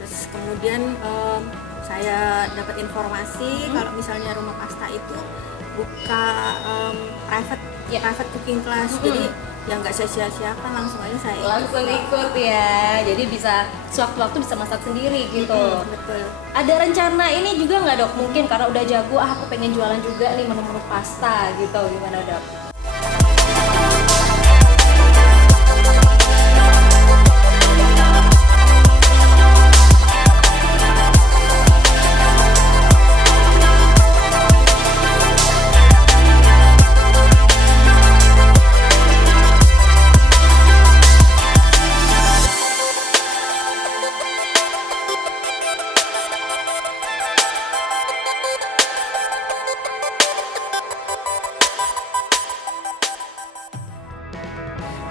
Terus kemudian saya dapat informasi kalau misalnya rumah pasta itu buka private cooking class. Jadi ya nggak sia-siakan, langsung aja saya Langsung ikut ya. Jadi bisa sewaktu-waktu bisa masak sendiri gitu. Betul. Ada rencana ini juga nggak dok? Mungkin karena udah jago, aku pengen jualan juga nih menu-menu pasta gitu. Gimana dok?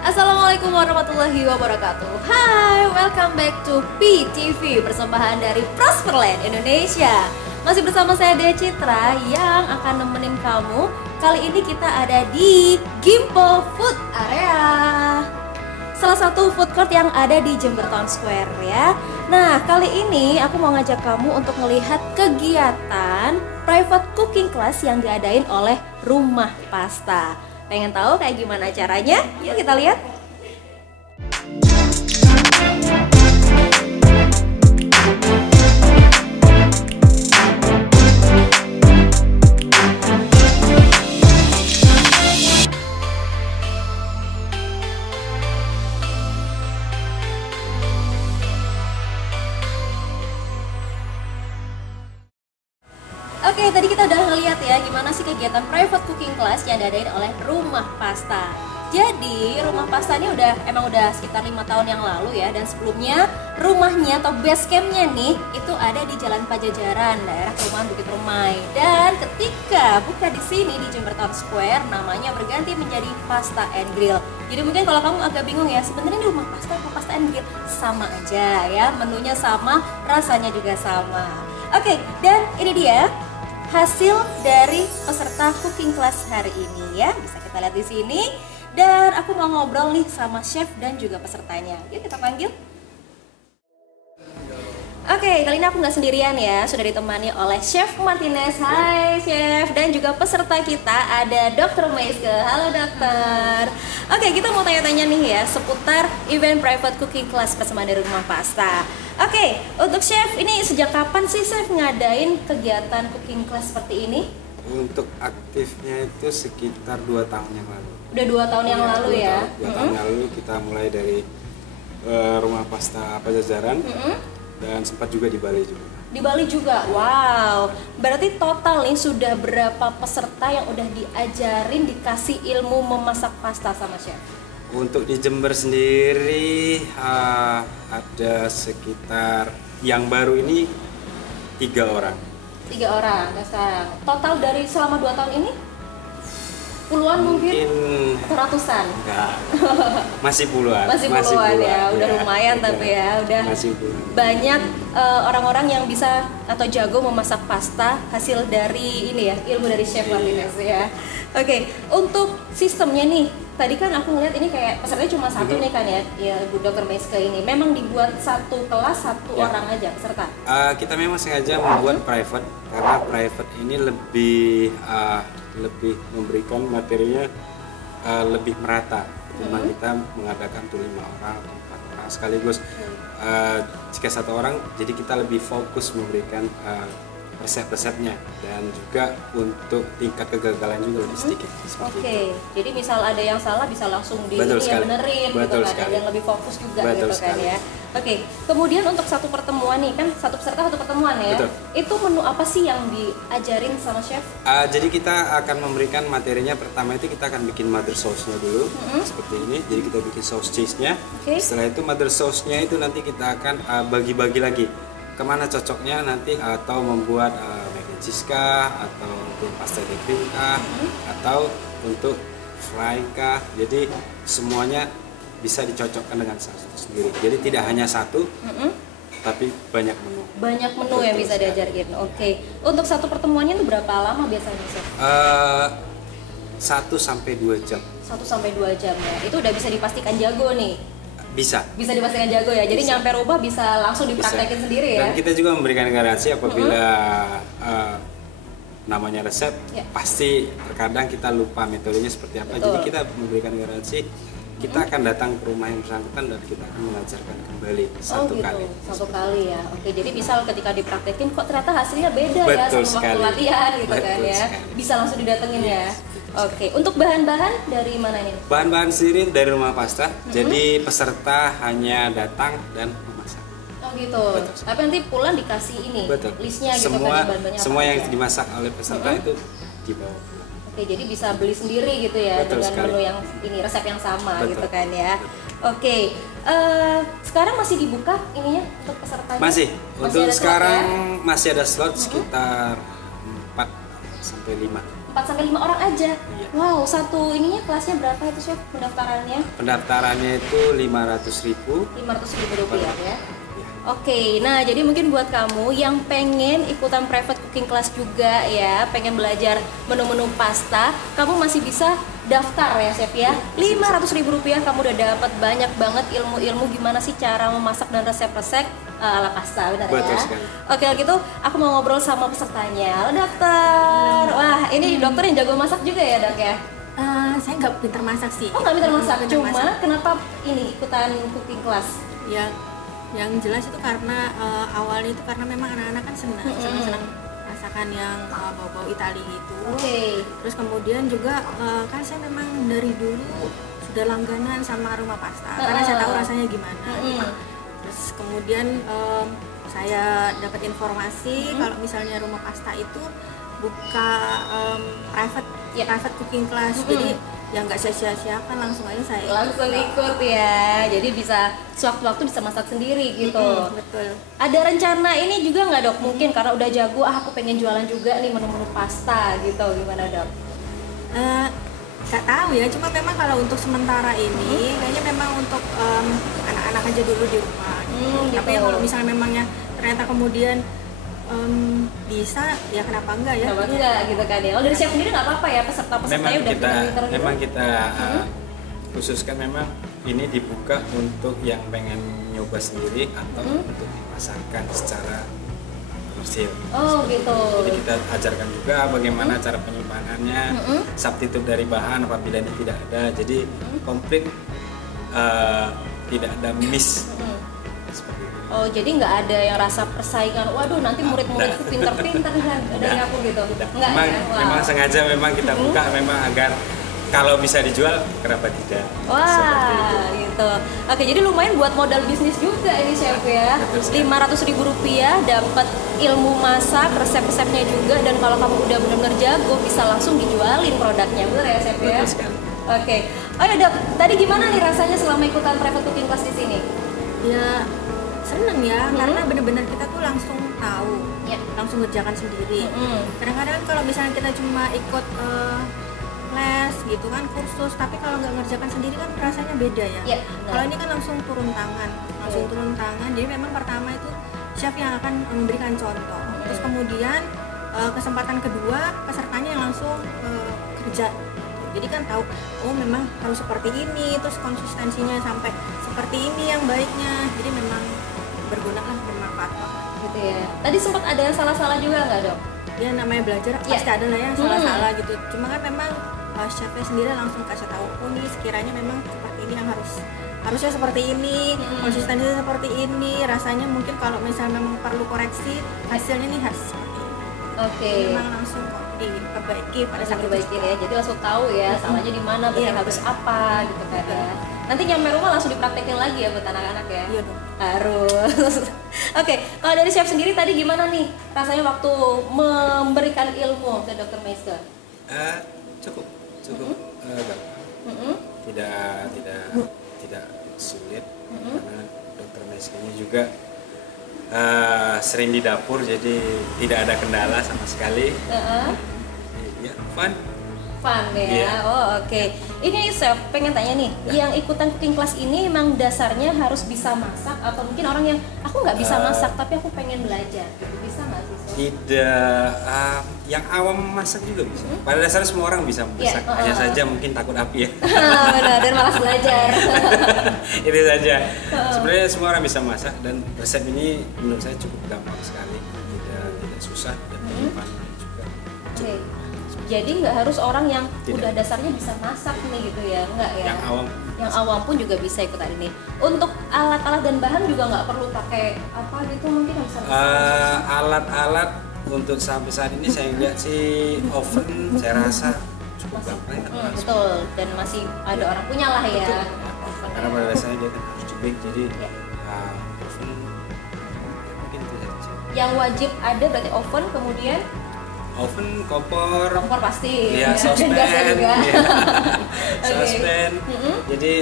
Assalamualaikum warahmatullahi wabarakatuh. Hai, welcome back to PTV, persembahan dari Prosperland Indonesia. Masih bersama saya Dea Citra yang akan nemenin kamu. Kali ini kita ada di Gimpo Food Area, salah satu food court yang ada di Jember Town Square ya. Nah, kali ini aku mau ngajak kamu untuk melihat kegiatan private cooking class yang diadain oleh Rumah Pasta. Pengen tahu kayak gimana caranya? Yuk kita lihat. Oke, tadi kita udah ngeliat ya gimana sih kegiatan private cooking class yang diadain oleh Rumah Pasta. Jadi Rumah Pasta ini emang udah sekitar 5 tahun yang lalu ya. Dan sebelumnya rumahnya atau base campnya nih itu ada di Jalan Pajajaran, daerah Perumahan Bukit Permai. Dan ketika buka di sini di Jember Town Square, namanya berganti menjadi Pasta and Grill. Jadi mungkin kalau kamu agak bingung ya, sebenarnya di Rumah Pasta atau Pasta and Grill sama aja ya, menunya sama, rasanya juga sama. Oke, dan ini dia hasil dari peserta cooking class hari ini ya, bisa kita lihat di sini. Dan aku mau ngobrol nih sama chef dan juga pesertanya. Yuk kita panggil. Oke, kali ini aku nggak sendirian ya, sudah ditemani oleh Chef Martinez. Hai Chef, dan juga peserta kita ada Dr. Meiske. Halo dokter. Oke, kita mau tanya-tanya nih ya seputar event private cooking class bersama dari Rumah Pasta. Oke, untuk Chef, ini sejak kapan sih Chef ngadain kegiatan cooking class seperti ini? Untuk aktifnya itu sekitar 2 tahun yang lalu. Udah 2 tahun yang lalu ya? 2 tahun yang lalu kita mulai dari Rumah Pasta Pajajaran dan sempat juga di Bali juga. Di Bali juga, wow. Berarti total nih sudah berapa peserta yang udah diajarin, dikasih ilmu memasak pasta sama Chef? Untuk di Jember sendiri ada sekitar yang baru ini 3 orang. 3 orang sekarang. Total dari selama 2 tahun ini? Puluhan mungkin? Atau ratusan? Enggak. Masih puluhan. Masih puluhan ya, udah ya, lumayan tapi ya, udah masih puluhan. Banyak orang-orang yang bisa atau jago memasak pasta hasil dari ini ya, ilmu dari Chef Martinez ya. Oke, untuk sistemnya nih, tadi kan aku ngeliat ini kayak pesertanya cuma satu nih kan ya, Bu Dr. Meiske ini. Memang dibuat satu kelas, satu orang aja peserta? Kita memang sengaja membuat private, karena private ini lebih memberikan materinya lebih merata. Cuma kita mengadakan tuh 5 orang atau 4 orang sekaligus. Jika 1 orang, jadi kita lebih fokus memberikan resep-resepnya, dan juga untuk tingkat kegagalan juga lebih sedikit. Oke, jadi misal ada yang salah bisa langsung benerin gitu kan, ada yang lebih fokus juga gitu kan ya. Oke, kemudian untuk satu pertemuan nih, kan satu peserta satu pertemuan ya. Betul. Itu menu apa sih yang diajarin sama Chef? Jadi kita akan memberikan materinya, pertama itu kita akan bikin mother sauce-nya dulu, seperti ini. Jadi kita bikin saus cheese-nya. Setelah itu mother sauce-nya itu nanti kita akan bagi-bagi lagi kemana cocoknya nanti, atau membuat mac and cheese kah, atau untuk pasta de cream kah, atau untuk fry kah. Jadi semuanya bisa dicocokkan dengan saus itu sendiri. Jadi tidak hanya satu, tapi banyak menu. Banyak menu yang bisa diajarin. Oke. Untuk satu pertemuannya itu berapa lama biasanya, Chef? 1 sampai 2 jam. 1 sampai 2 jam ya. Itu udah bisa dipastikan jago nih. Bisa dipastikan jago ya. Jadi nyampe rumah bisa langsung dipraktekin sendiri ya. Dan kita juga memberikan garansi apabila namanya resep, pasti terkadang kita lupa metodenya seperti apa. Jadi kita memberikan garansi, kita akan datang ke rumah yang bersangkutan dan kita akan mengajarkan kembali satu kali. Satu kali ya. Oke, jadi misal ketika dipraktekin kok ternyata hasilnya beda ya sama waktu latihan gitu kan ya. Bisa langsung didatengin ya. Oke, untuk bahan-bahan dari mana ini? Bahan-bahan sendiri dari Rumah Pasta. Jadi peserta hanya datang dan memasak. Oh gitu. Tapi nanti pulang dikasih ini listnya gitu semua, kan bahan-bahannya semua yang ya? dimasak oleh peserta itu dibawa pulang. Oke, jadi bisa beli sendiri gitu ya dengan menu yang ini, resep yang sama gitu kan ya. Oke, sekarang masih dibuka ininya untuk pesertanya? Masih untuk sekarang ya? Masih ada slot sekitar 4 sampai 5. 4 sampai 5 orang aja. Iya. Wow, satu ininya kelasnya berapa itu Chef pendaftarannya? Pendaftarannya itu 500.000. 500.000 rupiah ya. Oke, nah jadi mungkin buat kamu yang pengen ikutan private cooking class juga ya, pengen belajar menu-menu pasta, kamu masih bisa daftar ya Chef ya. 500.000 rupiah kamu udah dapat banyak banget ilmu-ilmu gimana sih cara memasak dan resep-resep ala pasta, benar ya? Sekali. Oke, kalau gitu aku mau ngobrol sama pesertanya. Halo dokter. Wah, ini dokter yang jago masak juga ya dok ya? Saya nggak pinter masak sih. Oh nggak pinter masak, cuma kenapa ini ikutan cooking class? Ya, yang jelas itu karena awalnya itu karena memang anak-anak kan senang masakan yang bau-bau Itali gitu. Terus kemudian juga kan saya memang dari dulu sudah langganan sama Rumah Pasta karena saya tahu rasanya gimana. Terus kemudian saya dapat informasi kalau misalnya Rumah Pasta itu buka private cooking class. Jadi yang nggak sia-siakan, langsung aja saya ikut ya. Jadi bisa sewaktu-waktu bisa masak sendiri gitu. Betul. Ada rencana ini juga nggak dok? Mungkin karena udah jago, aku pengen jualan juga nih menu-menu pasta gitu, gimana dok? Nggak tahu ya, cuma memang kalau untuk sementara ini kayaknya memang untuk anak-anak aja dulu di rumah. Tapi kalau misalnya memangnya ternyata kemudian bisa, ya kenapa enggak ya? Kenapa enggak gitu kan ya? Oh dari chef sendiri nggak apa-apa ya, peserta-pesertanya udah pinter-pinter gitu? Memang kita khususkan memang ini dibuka untuk yang pengen nyoba sendiri atau untuk dipasarkan secara komersil. Oh gitu. Jadi kita ajarkan juga bagaimana cara penyimpanannya, substitut dari bahan apabila ini tidak ada. Jadi komplit, tidak ada miss. Seperti itu. Oh jadi nggak ada yang rasa persaingan, waduh nanti murid-muridku pinter-pinter kan dari aku gitu? Enggak memang, ya? Memang sengaja memang kita buka memang agar kalau bisa dijual, kenapa tidak? Wah, gitu. Oke, jadi lumayan buat modal bisnis juga ini chef ya. 500.000 rupiah dapat ilmu masak, resep-resepnya juga, dan kalau kamu udah benar-benar jago bisa langsung dijualin produknya, bener ya chef ya? Betul sekali. Oke. Oh ya dok, tadi gimana nih rasanya selama ikutan private cooking class di sini? Ya seneng ya, karena bener-bener kita tuh langsung tahu, langsung ngerjakan sendiri. Kadang-kadang kalau misalnya kita cuma ikut les gitu kan, kursus, tapi kalau nggak ngerjakan sendiri kan rasanya beda ya. Kalau ini kan langsung turun tangan, jadi memang pertama itu chef yang akan memberikan contoh. Terus kemudian kesempatan kedua pesertanya yang langsung kerja. Jadi kan tahu, oh memang harus seperti ini, terus konsistensinya sampai seperti ini yang baiknya. Jadi memang berguna lah, bermanfaat banget. Gitu ya. Tadi sempat ada yang salah-salah juga nggak dok? Ya namanya belajar pasti ada lah yang salah-salah gitu. Cuma kan memang chefnya sendiri langsung kasih tahu, oh ini sekiranya memang seperti ini yang harusnya seperti ini, konsistensinya seperti ini, rasanya mungkin kalau misalnya memang perlu koreksi, hasilnya nih harus seperti ini. Oke. Memang langsung kok diperbaiki pada saat diperbaikin ya, jadi langsung tahu ya salahnya di mana, berarti harus apa gitu kan ya. Nanti nyampe rumah langsung dipraktekin lagi ya buat anak-anak ya. Iya dong. Harus. Oke, kalau dari chef sendiri tadi gimana nih rasanya waktu memberikan ilmu ke Dr. Meiske? Cukup gampang. Tidak sulit karena Dr. Meiske-nya juga sering di dapur, jadi tidak ada kendala sama sekali. Ya, fun. fun ya. Oh oke. Ini chef pengen tanya nih, yang ikutan cooking class ini emang dasarnya harus bisa masak atau mungkin orang yang aku nggak bisa masak tapi aku pengen belajar, gitu bisa nggak sih? Tidak, yang awam masak juga bisa. Pada dasarnya semua orang bisa masak, hanya saja mungkin takut api ya. Benar, dan malas belajar. Itu saja. Sebenarnya semua orang bisa masak dan resep ini menurut saya cukup gampang sekali, tidak susah dan penyimpanan juga. Oke. Jadi nggak harus orang yang udah dasarnya bisa masak nih gitu ya, nggak ya? Yang awam pun juga bisa ikutan ini. Untuk alat-alat dan bahan juga nggak perlu pakai apa gitu mungkin yang bisa. Alat-alat untuk sampai saat ini saya lihat sih oven, saya rasa cukup gampang. Betul, dan masih ada orang punya lah ya. Karena pada dasarnya dia kan harus di-bake, jadi oven mungkin itu saja. Yang wajib ada berarti oven, kemudian oven, kompor pasti. Ya, sospen. juga. Ya. Sospen. Jadi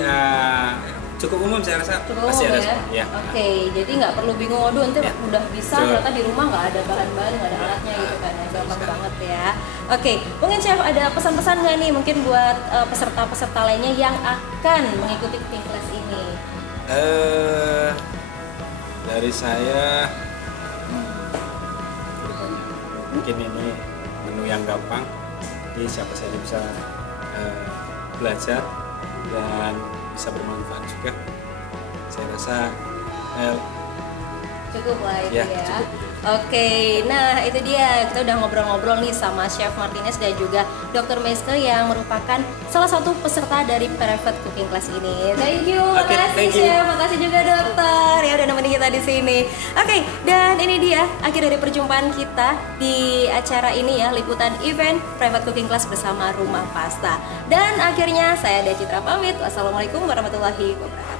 cukup umum saya rasa. Cukup pasti umum ada semua. Ya. Oke, jadi nggak perlu bingung, waduh nanti udah bisa, ternyata di rumah nggak ada bahan-bahan, nggak ada alatnya gitu kan ya, gampang banget ya. Oke, mungkin chef ada pesan-pesan nggak nih mungkin buat peserta-peserta lainnya yang akan mengikuti cooking class ini? Dari saya mungkin ini menu yang gampang, jadi siapa saja bisa belajar dan bisa bermanfaat juga. Saya rasa cukup lah itu ya. Cukup. Oke, nah itu dia, kita udah ngobrol-ngobrol nih sama Chef Martinez dan juga Dr. Meske yang merupakan salah satu peserta dari private cooking class ini. Thank you, makasih Chef, makasih juga dokter ya udah nemenin kita di sini. Oke, dan ini dia akhir dari perjumpaan kita di acara ini ya, liputan event private cooking class bersama Rumah Pasta. Dan akhirnya saya Dea Citra pamit. Wassalamualaikum warahmatullahi wabarakatuh.